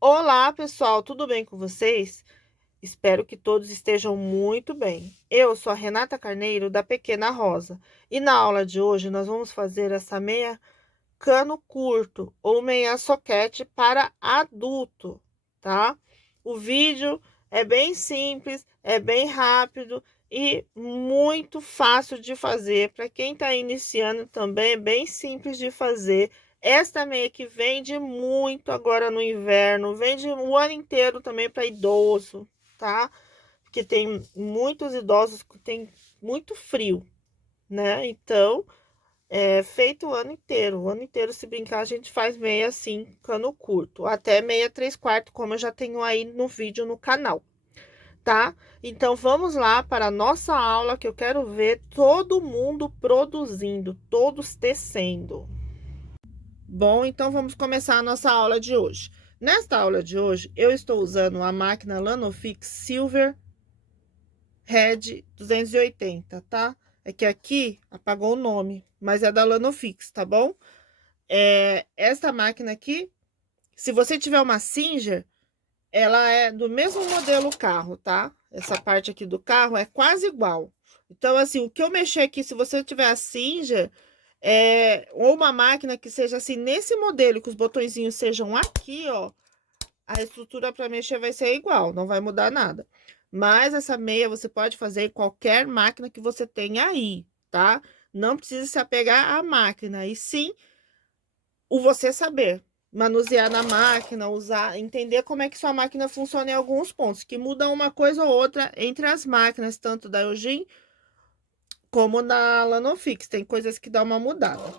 Olá, pessoal, tudo bem com vocês? Espero que todos estejam muito bem. Eu sou a Renata Carneiro, da Pequena Rosa, e na aula de hoje nós vamos fazer essa meia cano curto ou meia soquete para adulto, tá? O vídeo é bem simples, é bem rápido e muito fácil de fazer. Para quem está iniciando também é bem simples de fazer. Esta meia que vende muito agora no inverno, vende o ano inteiro também para idoso, tá? Porque tem muitos idosos que tem muito frio, né? Então, é feito o ano inteiro, se brincar, a gente faz meia assim, cano curto, até meia 3/4, como eu já tenho aí no vídeo no canal, tá? Então, vamos lá para a nossa aula, que eu quero ver todo mundo produzindo, todos tecendo. Bom, então vamos começar a nossa aula de hoje. Nesta aula de hoje, eu estou usando a máquina Lanofix Silver Red 280, tá? É que aqui apagou o nome, mas é da Lanofix, tá bom? Esta máquina aqui, se você tiver uma Singer, ela é do mesmo modelo carro, tá? Essa parte aqui do carro é quase igual. Então, assim, o que eu mexer aqui, se você tiver a Singer, ou uma máquina que seja assim, nesse modelo, que os botõezinhos sejam aqui, ó, a estrutura para mexer vai ser igual, não vai mudar nada. Mas essa meia você pode fazer em qualquer máquina que você tenha aí, tá? Não precisa se apegar à máquina, e sim o você saber manusear na máquina, usar, entender como é que sua máquina funciona em alguns pontos, que mudam uma coisa ou outra entre as máquinas, tanto da Eugene como da Lanofix. Tem coisas que dá uma mudada.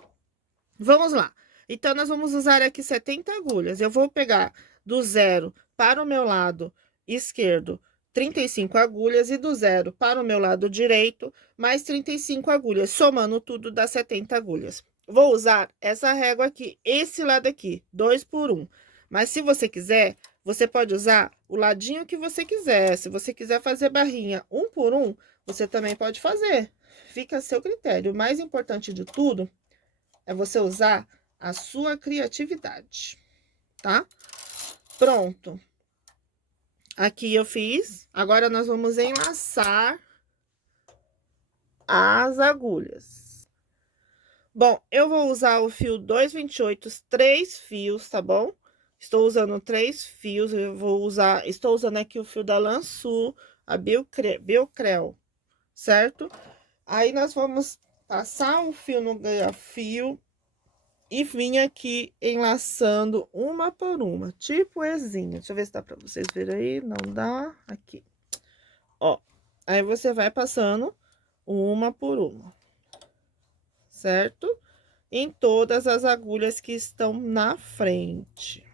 Vamos lá. Então, nós vamos usar aqui 70 agulhas. Eu vou pegar do zero para o meu lado esquerdo 35 agulhas e do zero para o meu lado direito mais 35 agulhas, somando tudo dá 70 agulhas. Vou usar essa régua aqui, esse lado aqui, 2 por 1. Mas se você quiser, você pode usar o ladinho que você quiser. Se você quiser fazer barrinha 1 por 1, você também pode fazer. Fica a seu critério. O mais importante de tudo é você usar a sua criatividade, tá? Pronto. Aqui eu fiz. Agora nós vamos enlaçar as agulhas. Bom, eu vou usar o fio 2,28, 3 fios, tá bom? Estou usando 3 fios, estou usando aqui o fio da Lançu, a Biocrel, certo? Aí nós vamos passar um fio no ganha-fio e vim aqui enlaçando uma por uma, tipo exinho. Deixa eu ver se dá pra vocês verem aí. Não dá. Aqui. Ó. Aí você vai passando uma por uma, certo? Em todas as agulhas que estão na frente.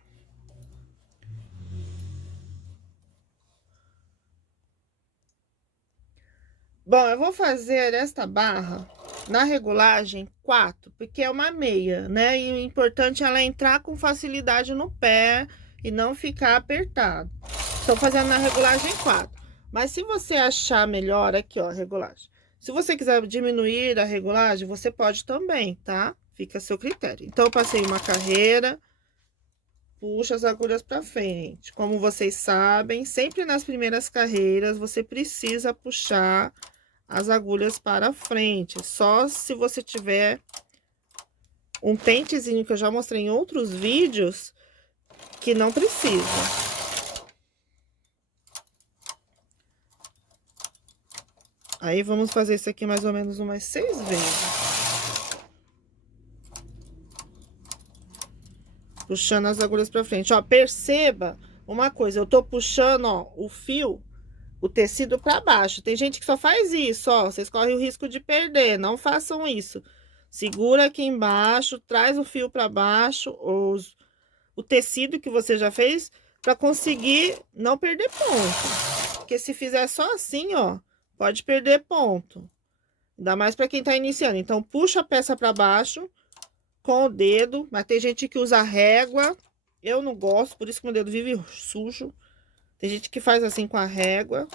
Bom, eu vou fazer esta barra na regulagem 4, porque é uma meia, né? E o importante é ela entrar com facilidade no pé e não ficar apertado. Estou fazendo na regulagem 4. Mas se você achar melhor, aqui ó, a regulagem. Se você quiser diminuir a regulagem, você pode também, tá? Fica a seu critério. Então, eu passei uma carreira, puxa as agulhas para frente. Como vocês sabem, sempre nas primeiras carreiras, você precisa puxar as agulhas para frente. Só se você tiver um pentezinho, que eu já mostrei em outros vídeos, que não precisa. Aí, vamos fazer isso aqui mais ou menos umas 6 vezes. Puxando as agulhas pra frente. Ó, perceba uma coisa, eu tô puxando, ó, o fio, o tecido pra baixo. Tem gente que só faz isso, ó, vocês correm o risco de perder, não façam isso. Segura aqui embaixo, traz o fio pra baixo, o tecido que você já fez, pra conseguir não perder ponto. Porque se fizer só assim, ó, pode perder ponto. Ainda mais para quem tá iniciando. Então, puxa a peça para baixo com o dedo. Mas tem gente que usa régua. Eu não gosto, por isso que meu dedo vive sujo. Tem gente que faz assim com a régua.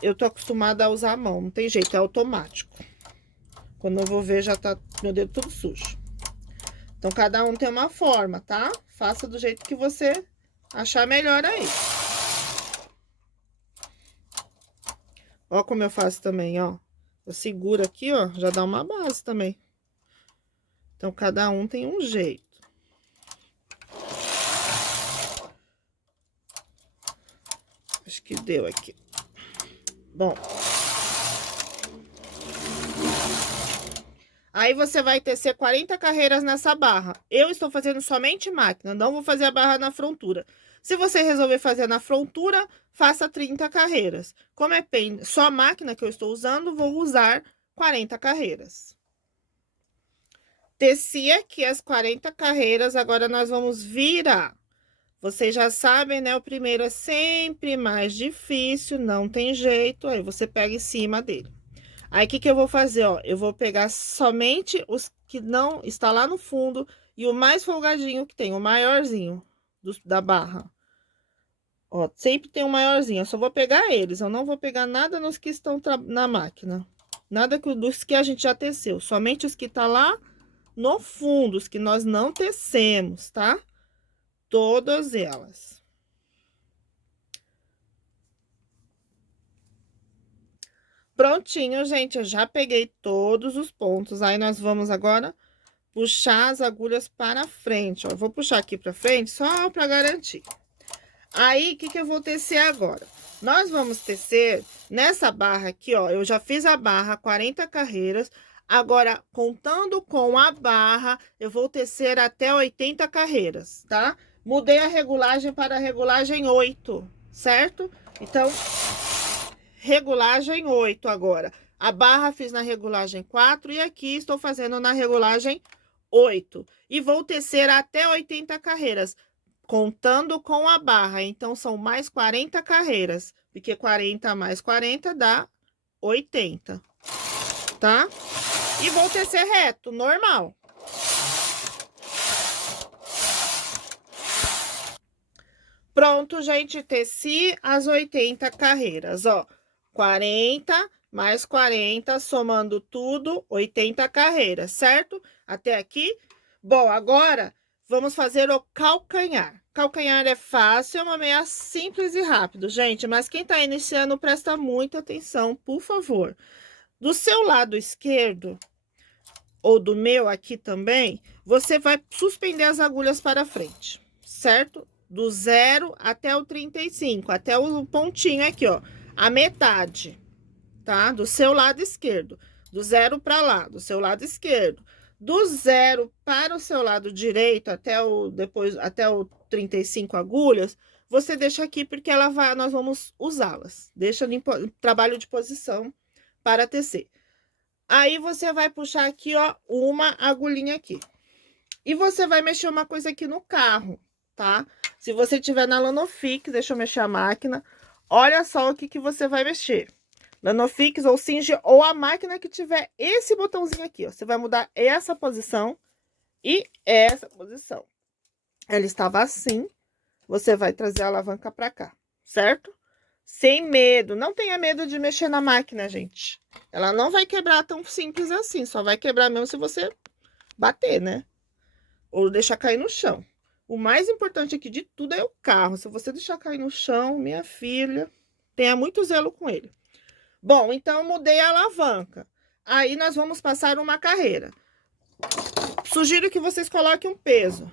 Eu tô acostumada a usar a mão. Não tem jeito, é automático. Quando eu vou ver, já tá meu dedo tudo sujo. Então, cada um tem uma forma, tá? Faça do jeito que você achar melhor aí. Ó como eu faço também, ó. Eu seguro aqui, ó, já dá uma base também. Então, cada um tem um jeito. Acho que deu aqui. Bom. Aí, você vai tecer 40 carreiras nessa barra. Eu estou fazendo somente máquina, não vou fazer a barra na frontura. Se você resolver fazer na frontura, faça 30 carreiras. Como é só máquina que eu estou usando, vou usar 40 carreiras. Teci aqui as 40 carreiras, agora nós vamos virar. Vocês já sabem, né? O primeiro é sempre mais difícil, não tem jeito. Aí, você pega em cima dele. Aí, o que eu vou fazer, ó? Eu vou pegar somente os que não está lá no fundo e o mais folgadinho que tem, o maiorzinho da barra. Ó, sempre tem um maiorzinho, eu só vou pegar eles, eu não vou pegar nada nos que estão na máquina. Nada dos que a gente já teceu, somente os que tá lá no fundo, os que nós não tecemos, tá? Todas elas. Prontinho, gente, eu já peguei todos os pontos. Aí, nós vamos agora puxar as agulhas para frente, ó. Eu vou puxar aqui para frente só para garantir. Aí, o que eu vou tecer agora? Nós vamos tecer nessa barra aqui, ó. Eu já fiz a barra 40 carreiras. Agora, contando com a barra, eu vou tecer até 80 carreiras, tá? Mudei a regulagem para a regulagem 8, certo? Então, regulagem 8 agora. A barra fiz na regulagem 4 e aqui estou fazendo na regulagem 8. E vou tecer até 80 carreiras, contando com a barra. Então, são mais 40 carreiras, porque 40 mais 40 dá 80, tá? E vou tecer reto, normal. Pronto, gente, teci as 80 carreiras, ó. 40 mais 40, somando tudo, 80 carreiras, certo? Até aqui. Bom, agora vamos fazer o calcanhar. Calcanhar é fácil, é uma meia simples e rápido, gente. Mas quem tá iniciando, presta muita atenção, por favor. Do seu lado esquerdo, ou do meu aqui também, você vai suspender as agulhas para frente, certo? Do 0 até o 35, até o pontinho aqui, ó. A metade, tá? Do seu lado esquerdo. Do 0 para lá, do seu lado esquerdo. Do 0 para o seu lado direito, até o 35 agulhas, você deixa aqui porque nós vamos usá-las. Deixa em trabalho de posição para tecer. Aí, você vai puxar aqui, ó, uma agulhinha aqui. E você vai mexer uma coisa aqui no carro, tá? Se você tiver na Lanofix, deixa eu mexer a máquina. Olha só o que você vai mexer. Lanofix ou Singer ou a máquina que tiver esse botãozinho aqui, ó. Você vai mudar essa posição e essa posição. Ela estava assim, você vai trazer a alavanca pra cá, certo? Sem medo, não tenha medo de mexer na máquina, gente. Ela não vai quebrar tão simples assim, só vai quebrar mesmo se você bater, né? Ou deixar cair no chão. O mais importante aqui de tudo é o carro. Se você deixar cair no chão, minha filha, tenha muito zelo com ele. Bom, então eu mudei a alavanca. Aí, nós vamos passar uma carreira. Sugiro que vocês coloquem um peso.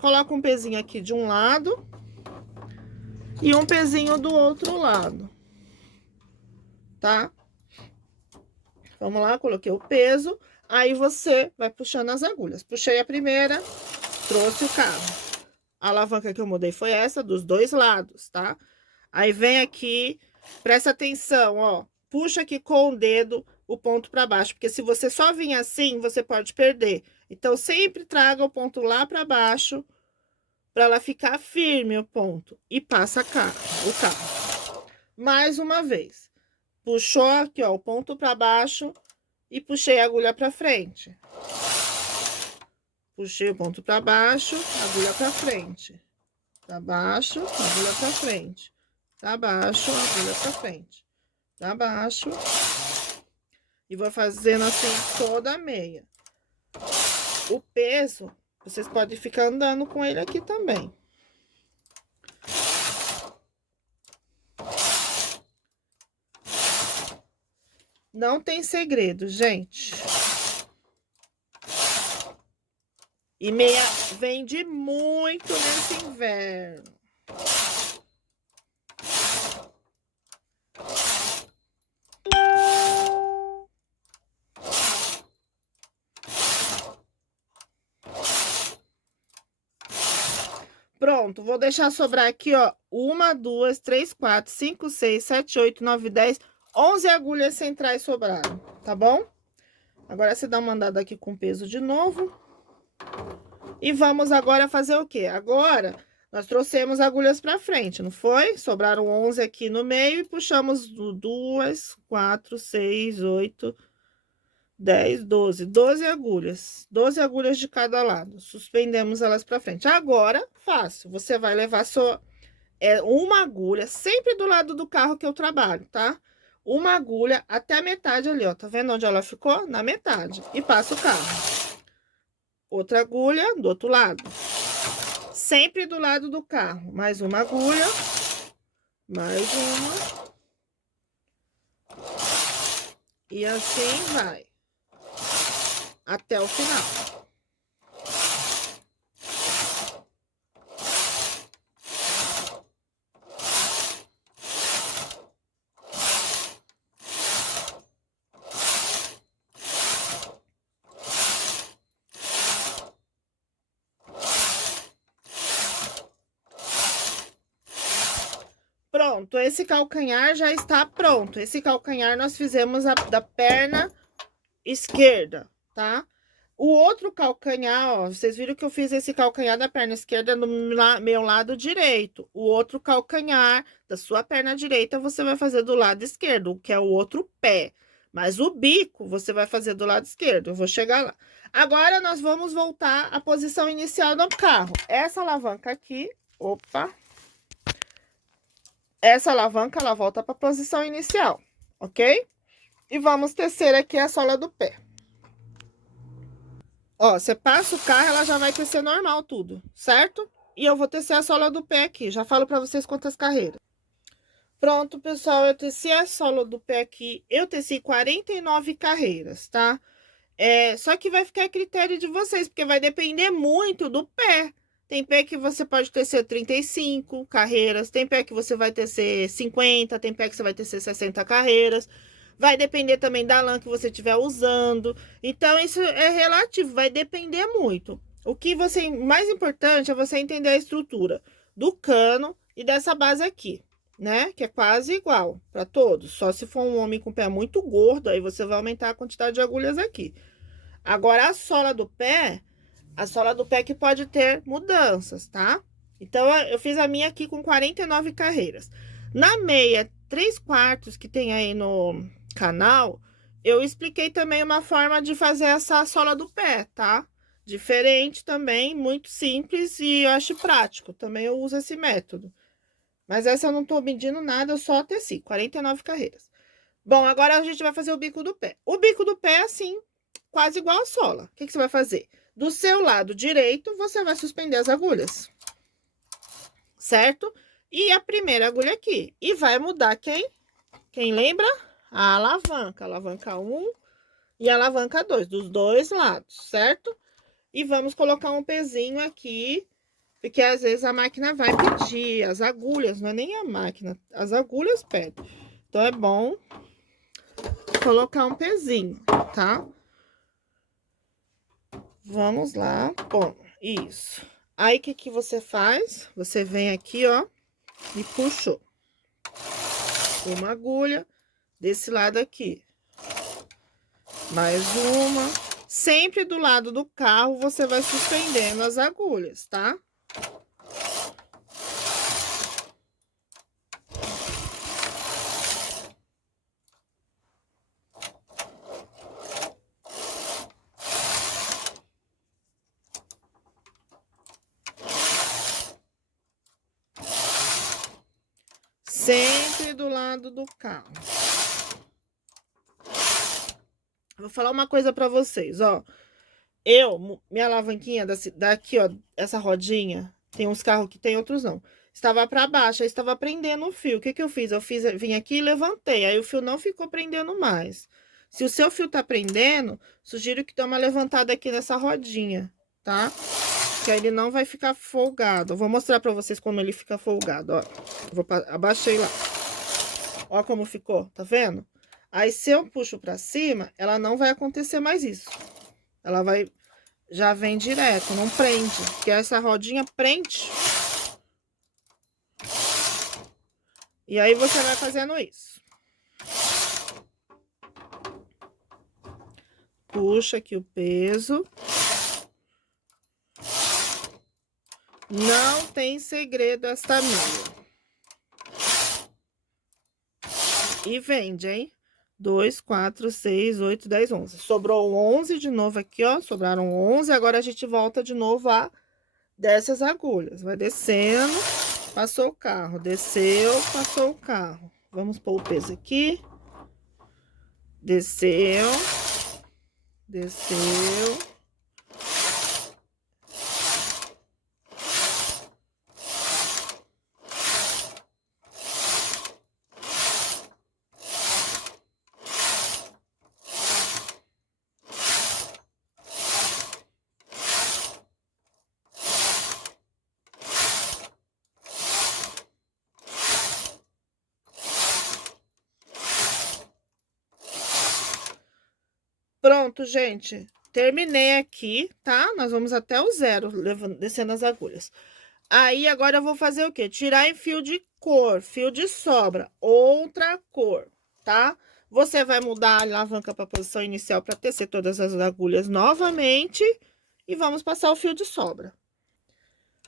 Coloca um pezinho aqui de um lado e um pezinho do outro lado, tá? Vamos lá, coloquei o peso. Aí, você vai puxando as agulhas. Puxei a primeira, trouxe o carro. A alavanca que eu mudei foi essa, dos dois lados, tá? Aí, vem aqui, presta atenção, ó. Puxa aqui com o dedo o ponto para baixo, porque se você só vir assim, você pode perder. Então, sempre traga o ponto lá para baixo, para ela ficar firme o ponto. E passa o carro. Mais uma vez. Puxou aqui, ó, o ponto para baixo e puxei a agulha para frente. Puxei o ponto para baixo, agulha para frente. Para baixo, agulha para frente. Para baixo, agulha para frente. Para baixo. E vou fazendo assim toda a meia. O peso, vocês podem ficar andando com ele aqui também. Não tem segredo, gente. E meia vende muito nesse inverno. Pronto, vou deixar sobrar aqui, ó, 1, 2, 3, 4, 5, 6, 7, 8, 9, 10, 11 agulhas centrais sobraram, tá bom? Agora você dá uma andada aqui com peso de novo. E vamos agora fazer o quê? Agora, nós trouxemos agulhas pra frente, não foi? Sobraram 11 aqui no meio e puxamos 2, 4, 6, 8, 10, 12. 12 agulhas. 12 agulhas de cada lado. Suspendemos elas pra frente. Agora, fácil. Você vai levar uma agulha, sempre do lado do carro que eu trabalho, tá? Uma agulha até a metade ali, ó. Tá vendo onde ela ficou? Na metade. E passa o carro. Outra agulha do outro lado. Sempre do lado do carro. Mais uma agulha. Mais uma. E assim vai. Até o final. Pronto, esse calcanhar já está pronto. Esse calcanhar nós fizemos da perna esquerda, tá? O outro calcanhar, ó, vocês viram que eu fiz esse calcanhar da perna esquerda no meu lado direito. O outro calcanhar da sua perna direita você vai fazer do lado esquerdo, que é o outro pé. Mas o bico você vai fazer do lado esquerdo, eu vou chegar lá. Agora nós vamos voltar à posição inicial do carro. Essa alavanca aqui, opa. Essa alavanca, ela volta para a posição inicial, ok? E vamos tecer aqui a sola do pé. Ó, você passa o carro, ela já vai tecer normal tudo, certo? E eu vou tecer a sola do pé aqui, já falo para vocês quantas carreiras. Pronto, pessoal, eu teci a sola do pé aqui, eu teci 49 carreiras, tá? Só que vai ficar a critério de vocês, porque vai depender muito do pé. Tem pé que você pode tecer 35 carreiras, tem pé que você vai tecer 50, tem pé que você vai tecer 60 carreiras. Vai depender também da lã que você estiver usando. Então, isso é relativo, vai depender muito. O que mais importante é você entender a estrutura do cano e dessa base aqui, né? Que é quase igual para todos. Só se for um homem com pé muito gordo, aí você vai aumentar a quantidade de agulhas aqui. Agora, a sola do pé que pode ter mudanças, tá? Então, eu fiz a minha aqui com 49 carreiras. Na meia 3/4 que tem aí no canal, eu expliquei também uma forma de fazer essa sola do pé, tá? Diferente também, muito simples e eu acho prático. Também eu uso esse método. Mas essa eu não tô medindo nada, eu só teci, 49 carreiras. Bom, agora a gente vai fazer o bico do pé. O bico do pé é assim, quase igual a sola. O que você vai fazer? Do seu lado direito, você vai suspender as agulhas, certo? E a primeira agulha aqui. E vai mudar quem? Quem lembra? A alavanca. Alavanca 1 e alavanca 2, dos dois lados, certo? E vamos colocar um pezinho aqui, porque às vezes a máquina vai pedir, as agulhas, não é nem a máquina, as agulhas pedem. Então, é bom colocar um pezinho, tá? Vamos lá, bom, isso. Aí, o que você faz? Você vem aqui, ó, e puxou uma agulha desse lado aqui. Mais uma. Sempre do lado do carro, você vai suspendendo as agulhas, tá? Sempre do lado do carro. Vou falar uma coisa pra vocês, ó. Minha alavanquinha daqui, ó, essa rodinha, tem uns carros que tem, outros não. Estava pra baixo, aí estava prendendo o fio. O que eu fiz? Vim aqui e levantei, aí o fio não ficou prendendo mais. Se o seu fio tá prendendo, sugiro que dê uma levantada aqui nessa rodinha, tá? Que aí ele não vai ficar folgado. Eu vou mostrar pra vocês como ele fica folgado, ó. Abaixei lá. Ó como ficou, tá vendo? Aí, se eu puxo pra cima, ela não vai acontecer mais isso. Ela vai... Já vem direto, não prende. Porque essa rodinha prende. E aí, você vai fazendo isso. Puxa aqui o peso. Não tem segredo esta meia. E vende, hein? 2, 4, 6, 8, 10, 11. Sobrou 11 de novo aqui, ó. Sobraram 11. Agora a gente volta de novo a desce as agulhas. Vai descendo. Passou o carro. Desceu, passou o carro. Vamos pôr o peso aqui. Desceu. Desceu. Pronto, gente. Terminei aqui, tá? Nós vamos até o zero, descendo as agulhas. Aí, agora eu vou fazer o quê? Tirar em fio de cor, fio de sobra, outra cor, tá? Você vai mudar a alavanca para a posição inicial para tecer todas as agulhas novamente. E vamos passar o fio de sobra.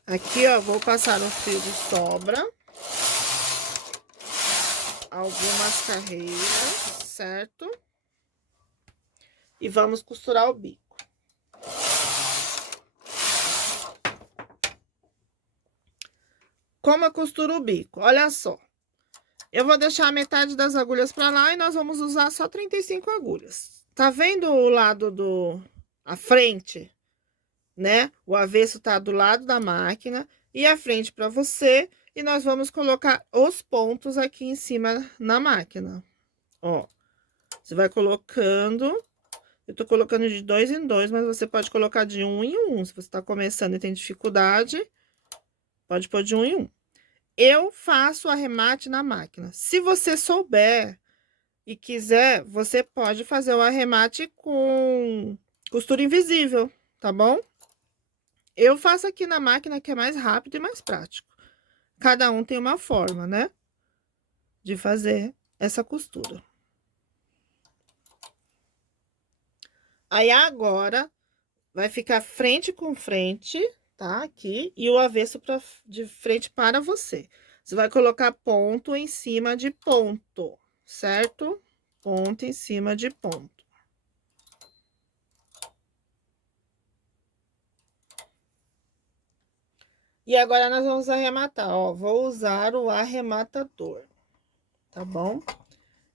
Aqui, ó, vou passar o fio de sobra. Algumas carreiras, certo? E vamos costurar o bico. Como eu costuro o bico? Olha só. Eu vou deixar a metade das agulhas para lá e nós vamos usar só 35 agulhas. Tá vendo o lado a frente, né? O avesso tá do lado da máquina e a frente para você. E nós vamos colocar os pontos aqui em cima na máquina. Ó, você vai colocando... Eu tô colocando de 2 em 2, mas você pode colocar de 1 em 1. Se você tá começando e tem dificuldade, pode pôr de 1 em 1. Eu faço o arremate na máquina. Se você souber e quiser, você pode fazer o arremate com costura invisível, tá bom? Eu faço aqui na máquina que é mais rápido e mais prático. Cada um tem uma forma, né? De fazer essa costura. Aí, agora, vai ficar frente com frente, tá? Aqui, e o avesso de frente para você. Você vai colocar ponto em cima de ponto, certo? Ponto em cima de ponto. E agora, nós vamos arrematar, ó. Vou usar o arrematador, tá bom?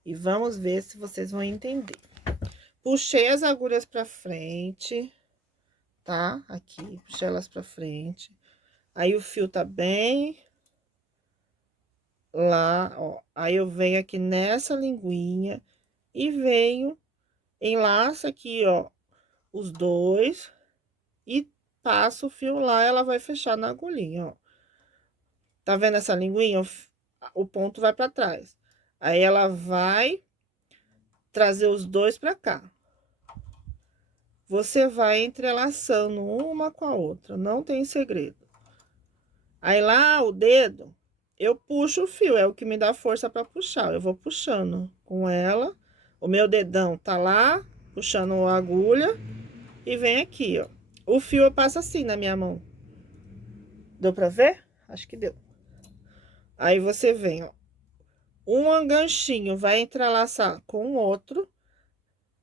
E vamos ver se vocês vão entender. Puxei as agulhas pra frente, tá? Aqui, puxei elas pra frente. Aí, o fio tá bem lá, ó. Aí, eu venho aqui nessa linguinha e venho, enlaço aqui, ó, os dois e passo o fio lá, ela vai fechar na agulhinha, ó. Tá vendo essa linguinha? O ponto vai pra trás. Aí, ela vai trazer os dois pra cá. Você vai entrelaçando uma com a outra, não tem segredo. Aí, lá, o dedo, eu puxo o fio, é o que me dá força pra puxar. Eu vou puxando com ela, o meu dedão tá lá, puxando a agulha, e vem aqui, ó. O fio eu passo assim na minha mão. Deu pra ver? Acho que deu. Aí, você vem, ó. Um ganchinho vai entrelaçar com o outro.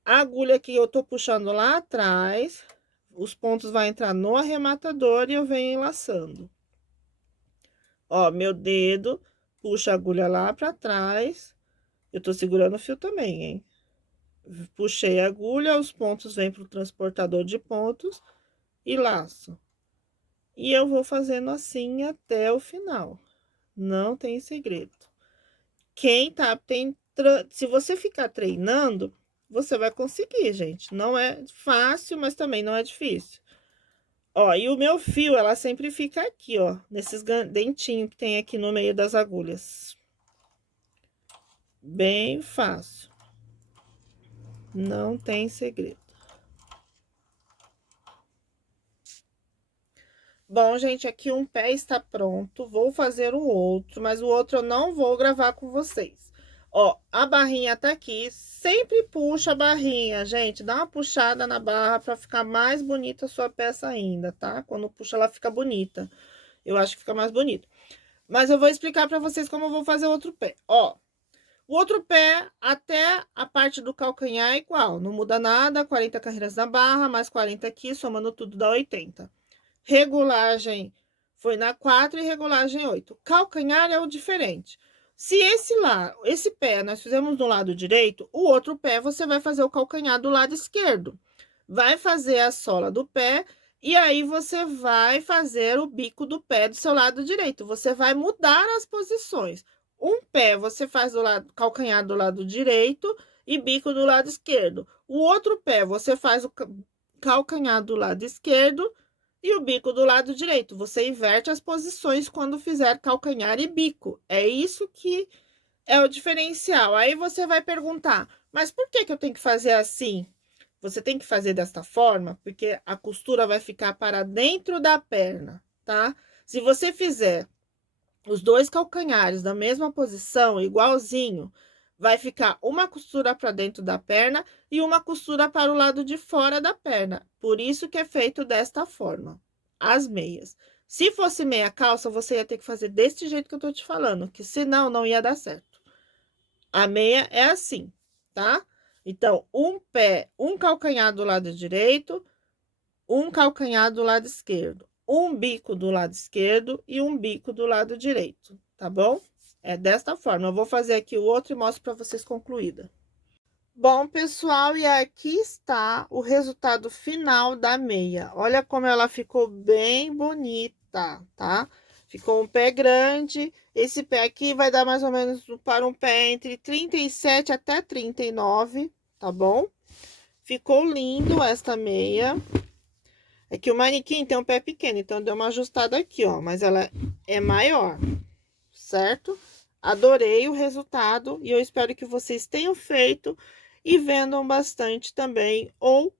A agulha que eu tô puxando lá atrás, os pontos vai entrar no arrematador e eu venho enlaçando. Ó, meu dedo puxa a agulha lá pra trás. Eu tô segurando o fio também, hein? Puxei a agulha, os pontos vêm pro transportador de pontos e laço. E eu vou fazendo assim até o final. Não tem segredo. Se você ficar treinando, você vai conseguir, gente. Não é fácil, mas também não é difícil. Ó, e o meu fio, ela sempre fica aqui, ó, nesses dentinhos que tem aqui no meio das agulhas. Bem fácil. Não tem segredo. Bom, gente, aqui um pé está pronto. Vou fazer o outro, mas o outro eu não vou gravar com vocês. Ó, a barrinha tá aqui. Sempre puxa a barrinha, gente. Dá uma puxada na barra para ficar mais bonita a sua peça ainda, tá? Quando puxa, ela fica bonita. Eu acho que fica mais bonito. Mas eu vou explicar para vocês como eu vou fazer o outro pé. Ó, o outro pé até a parte do calcanhar é igual. Não muda nada. 40 carreiras na barra, mais 40 aqui, somando tudo dá 80. Regulagem foi na 4 e regulagem 8. Calcanhar é o diferente. Se esse pé nós fizemos no lado direito, o outro pé você vai fazer o calcanhar do lado esquerdo. Vai fazer a sola do pé e aí você vai fazer o bico do pé do seu lado direito. Você vai mudar as posições. Um pé você faz do lado calcanhar do lado direito e bico do lado esquerdo. O outro pé você faz o calcanhar do lado esquerdo e o bico do lado direito. Você inverte as posições quando fizer calcanhar e bico. É isso que é o diferencial. Aí você vai perguntar, mas por que eu tenho que fazer assim? Você tem que fazer desta forma, porque a costura vai ficar para dentro da perna, tá? Se você fizer os dois calcanhares na mesma posição, igualzinho, vai ficar uma costura para dentro da perna e uma costura para o lado de fora da perna. Por isso que é feito desta forma, as meias. Se fosse meia calça, você ia ter que fazer desse jeito que eu tô te falando, que senão não ia dar certo. A meia é assim, tá? Então, um pé, um calcanhar do lado direito, um calcanhar do lado esquerdo, um bico do lado esquerdo e um bico do lado direito, tá bom? É desta forma. Eu vou fazer aqui o outro e mostro para vocês concluída. Bom, pessoal, e aqui está o resultado final da meia. Olha como ela ficou bem bonita, tá? Ficou um pé grande. Esse pé aqui vai dar mais ou menos para um pé entre 37 até 39, tá bom? Ficou lindo esta meia. É que o manequim tem um pé pequeno, então deu uma ajustada aqui, ó. Mas ela é maior, certo? Adorei o resultado e eu espero que vocês tenham feito e vendam bastante também. Ou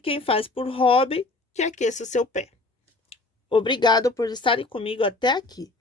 quem faz por hobby, que aqueça o seu pé. Obrigado por estarem comigo até aqui.